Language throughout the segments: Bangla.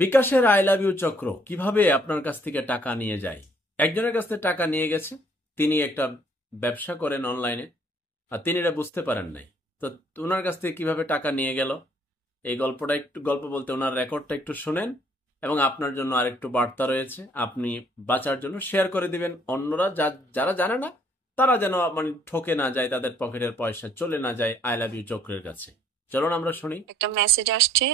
বিকাশের আই লাভ ইউ চক্র কিভাবে আপনার কাছ থেকে টাকা নিয়ে যায়। একজনের কাছ থেকে টাকা নিয়ে গেছে, তিনি একটা ব্যবসা করেন অনলাইনে, আর তিনি এটা বুঝতে পারেন নাই। তো ওনার কাছ থেকে কিভাবে টাকা নিয়ে গেল, এই গল্পটা একটু গল্প বলতে ওনার রেকর্ডটা একটু শোনেন, এবং আপনার জন্য আরেকটু বার্তা রয়েছে, আপনি বাঁচার জন্য শেয়ার করে দিবেন। অন্যরা যারা জানে না তারা যেন মানে ঠকে না যায়, তাদের পকেটের পয়সা চলে না যায় আই লাভ ইউ চক্রের কাছে। চলুন আমরা শুনি। একটা মেসেজ আসছে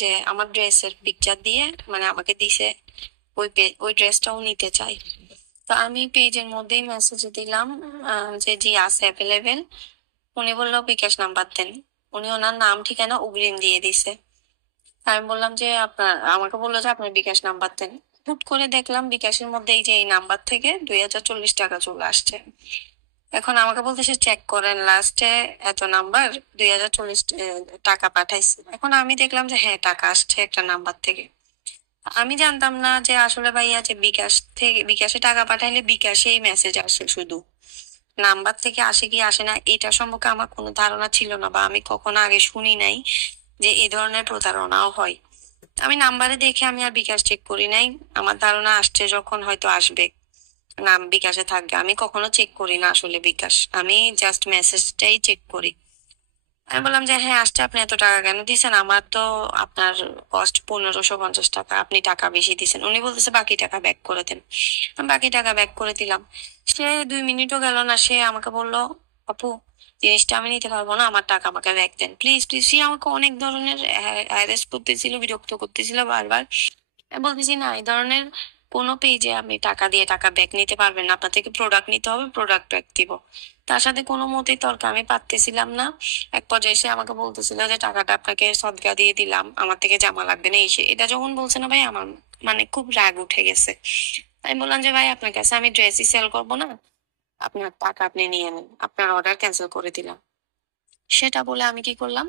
যে আমার ড্রেসের পিকচার দিয়ে মানে আমাকে দিছে ওই ড্রেসটাও নিতে চাই। তো আমি পেজের মধ্যেই মেসেজ দিলাম যে জি আছে অ্যাভেলেবেল। উনি বললো বিকাশ নাম্বার দেন। উনি ওনার নাম ঠিকানা অগ্রিম দিয়ে দিছে। আমি বললাম যে আমাকে বললো যে আপনার বিকাশ নাম্বার দেন। হুট করে দেখলাম বিকাশের মধ্যে এই যে এই নাম্বার থেকে 2040 টাকা চলে আসছে। এখন আমাকে বলতেছে চেক করেন লাস্টে এত নাম্বার 2040 টাকা পাঠাইছে। এখন আমি দেখলাম যে হ্যাঁ টাকা আসছে একটা নাম্বার থেকে। আমি জানতাম না যে আসলে ভাইয়া যে বিকাশে টাকা পাঠাইলে বিকাশেই মেসেজ আসে শুধু, নাম্বার থেকে আসে কি আসে না এটা সম্পর্কে আমার কোনো ধারণা ছিল না, বা আমি কখনো আগে শুনি নাই যে এই ধরনের প্রতারণাও হয়। আমি নাম্বারে দেখে আমি আর বিকাশ চেক করি নাই। আমার ধারণা আসছে যখন হয়তো আসবে নাম বিকাশে থাকবে। আমি কখনো চেক করি না আসলে বিকাশ, আমি জাস্ট মেসেজটাই চেক করি। আমি বললাম যে হ্যাঁ আসছে, আপনি এত টাকা কেন দিছেন? আমার তো আপনার কস্ট 1550 টাকা, আপনি টাকা বেশি দিছেন। উনি বলতেছে বাকি টাকা ব্যাক করে দেন। আমি বাকি টাকা ব্যাক করে দিলাম। সে 2 মিনিটও গেল না, সে আমাকে বলল আপু জিনিসটা আমি নিতে পারবো না, আমার টাকা আমাকে ব্যাক দেন প্লিজ প্লিজ। সে আমাকে অনেক ধরনের হ্যারাস করতেছিল, বিরক্ত করতেছিল বারবার। আমি বলতেছি না, এই ধরনের কোনো পেজে আপনি টাকা দিয়ে টাকা ব্যাক নিতে পারবেন না, আপনার থেকে প্রোডাক্ট নিতে হবে, প্রোডাক্ট ব্যাক দিব। তার সাথে কোনো মতেই তর্ক আমি পারতেছিলাম না। এক পর্যায়ে এসে আমাকে বলতেছিল যে টাকাটা আপনাকে সদকা দিয়ে দিলাম, আমার থেকে জামা লাগবে না। এসে এটা যখন বলছে না ভাই, আমার মানে খুব রাগ উঠে গেছে। আমি বললাম যে ভাই আপনার কাছে আমি ড্রেসই সেল করবো না, আপনার টাকা আপনি নিয়ে নেন, আপনার অর্ডার ক্যান্সেল করে দিলাম। সেটা বলে আমি কি করলাম,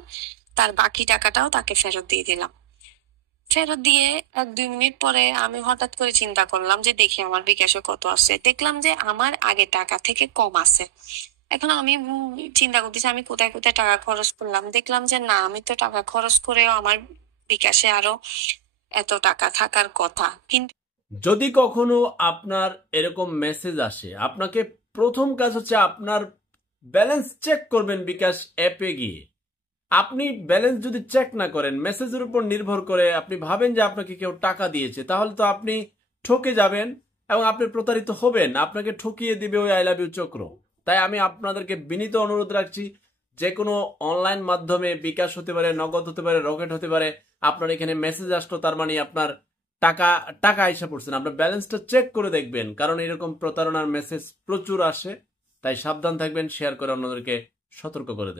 তার বাকি টাকাটাও তাকে ফেরত দিয়ে দিলাম। ফেরত দিয়ে 1-2 মিনিট পরে আমি হঠাৎ করে চিন্তা করলাম যে দেখি আমার বিকাশে কত আছে। দেখলাম যে আমার আগে টাকা থেকে কম আছে। এখন আমি চিন্তা করতেছি আমি কোথায় কোথায় টাকা খরচ করলাম। দেখলাম যে না, আমি তো টাকা খরচ করেও আমার বিকাশে আরো এত টাকা থাকার কথা। কিন্তু যদি কখনো আপনার এরকম মেসেজ আসে, আপনাকে প্রথম কাজ হচ্ছে আপনার ব্যালেন্স চেক করবেন বিকাশ অ্যাপে গিয়ে। আপনি ব্যালেন্স যদি চেক না করেন, মেসেজের উপর নির্ভর করে আপনি ভাবেন যে আপনাকে কেউ টাকা দিয়েছে, তাহলে তো আপনি ঠকে যাবেন এবং আপনি প্রতারিত হবেন, আপনাকে ঠকিয়ে দিবে ওই আই লাভ ইউ চক্র। তাই আমি আপনাদেরকে বিনীত অনুরোধ রাখছি, যে কোনো অনলাইন মাধ্যমে, বিকাশ হতে পারে, নগদ হতে পারে, রকেট হতে পারে, আপনার এখানে মেসেজ আসলো, তার মানে আপনার টাকা টাকা আইসা পড়ছেন, আপনার ব্যালেন্সটা চেক করে দেখবেন, কারণ এরকম প্রতারণার মেসেজ প্রচুর আসে। তাই সাবধান থাকবেন, শেয়ার করে অন্যদেরকে সতর্ক করে দেন।